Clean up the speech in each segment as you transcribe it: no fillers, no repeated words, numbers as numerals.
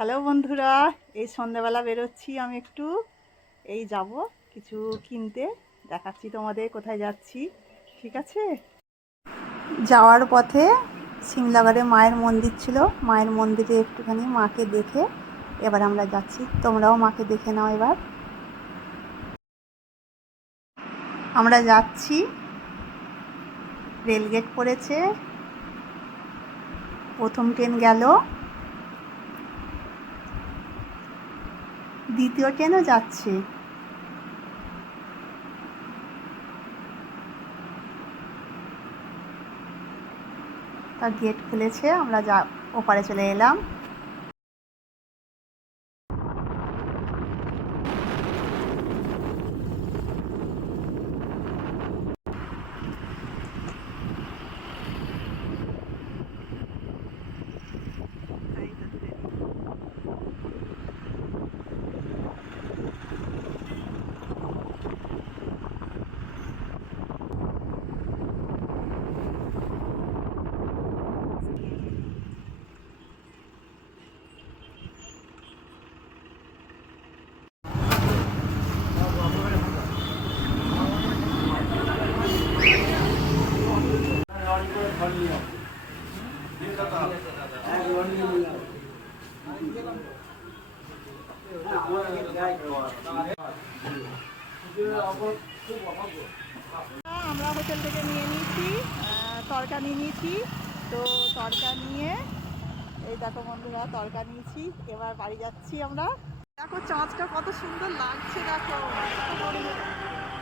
Hello বন্ধুরা, এই সন্ধ্যাবেলা বেরোচ্ছি আমি একটু, এই যাব কিছু কিনতে। দেখাচ্ছি তোমাদের কোথায় যাচ্ছি, ঠিক আছে? যাওয়ার পথে সিমলাগড়ে মায়ের মন্দির ছিল, মায়ের মন্দিরে একটুখানি মাকে দেখে এবার আমরা যাচ্ছি। তোমরাও মাকে দেখে নাও। এবার আমরা যাচ্ছি, রেলগেট পড়েছে, প্রথম ট্রেন গেল, দ্বিতীয় ট্রেনও যাচ্ছে। তার গেট খুলেছে, আমরা ওপারে চলে এলাম। আমরা হোটেল থেকে নিয়ে নিয়েছি, তরকা নিয়েছি। তো তরকা নিয়ে এই দেখো বন্ধুরা, তরকা নিয়েছি, এবার বাড়ি যাচ্ছি আমরা। দেখো চাঁদটা কত সুন্দর লাগছে, দেখো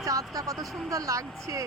চাঁদটা কত সুন্দর লাগছে।